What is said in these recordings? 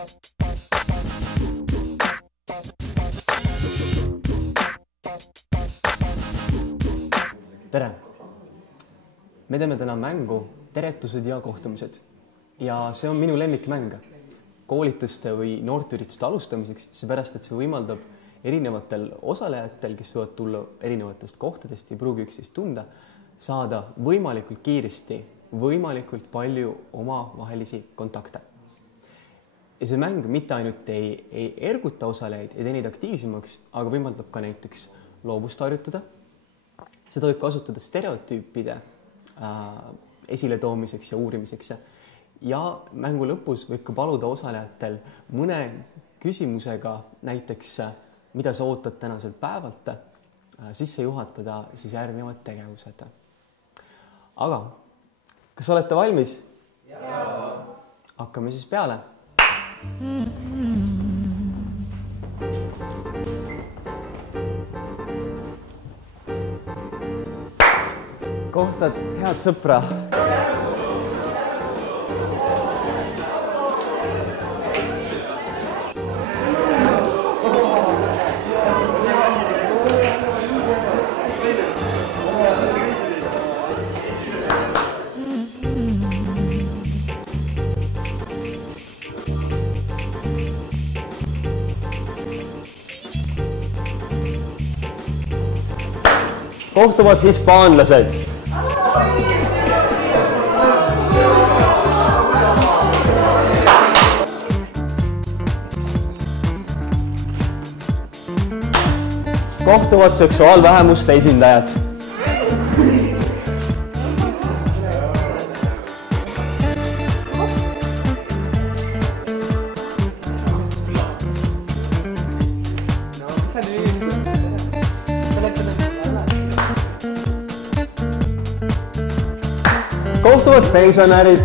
Tere! Me teeme täna mängu teretused ja kohtumised. Ja see on minu lemmikmäng koolituste või noorteürituste alustamiseks, seepärast, et see võimaldab erinevatel osalejatel, kes võivad tulla erinevatest kohtadest ja pruugi üksteist tunda, saada võimalikult kiiresti, võimalikult palju omavahelisi kontakte. Ja see mäng mitte ainult ei erguta osalejaid ja tee neid aktiivsemaks, aga võimaldab ka näiteks loovust harjutada. Seda võib kasutada stereotüüpide esiletoomiseks ja uurimiseks. Ja mängu lõpus võib ka paluda osalejatel mõne küsimusega näiteks, mida sa ootad tänaselt päevalt, sisse juhatada siis järgnevad tegevused. Aga kas olete valmis? Jaa! Hakkame siis peale. Kohtad head sõpra. Kohtuvad hispaanlased. Kohtuvad seksuaalvähemuste esindajad. Kohtuvad pensionärid.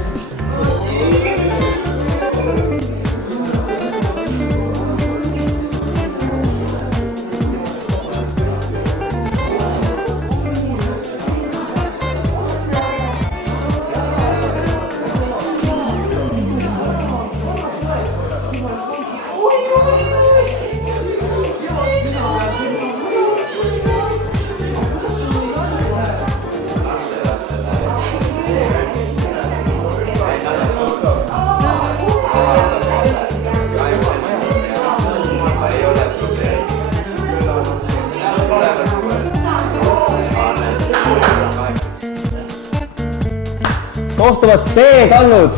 Kohtuvad teekannud.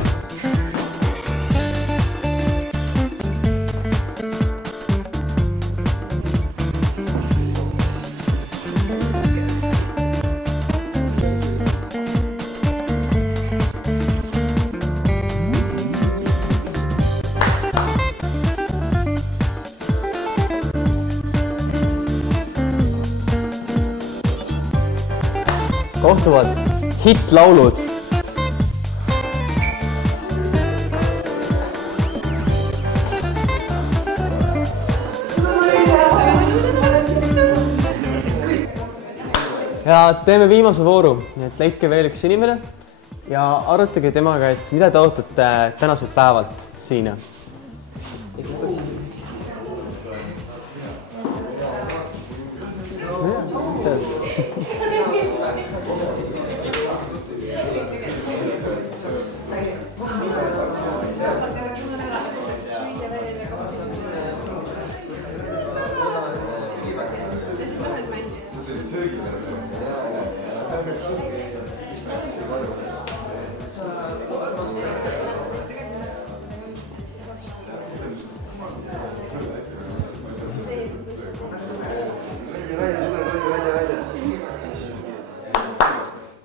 Kohtuvad hittlaulud. Ja teeme viimase vooru, nii et leidke veel üks inimene ja arutage temaga, et mida te ootate tänaselt päevalt siin.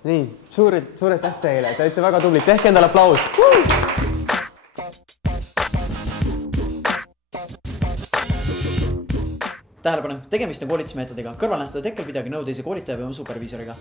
Nii, suured täht teile, te olete väga tublid, tehke endale aplaus. Tähelepanu, tegemist on koolitusmeetodiga. Kõrvalnähtude tekkel pidage nõu teise koolitaja või superviisoriga.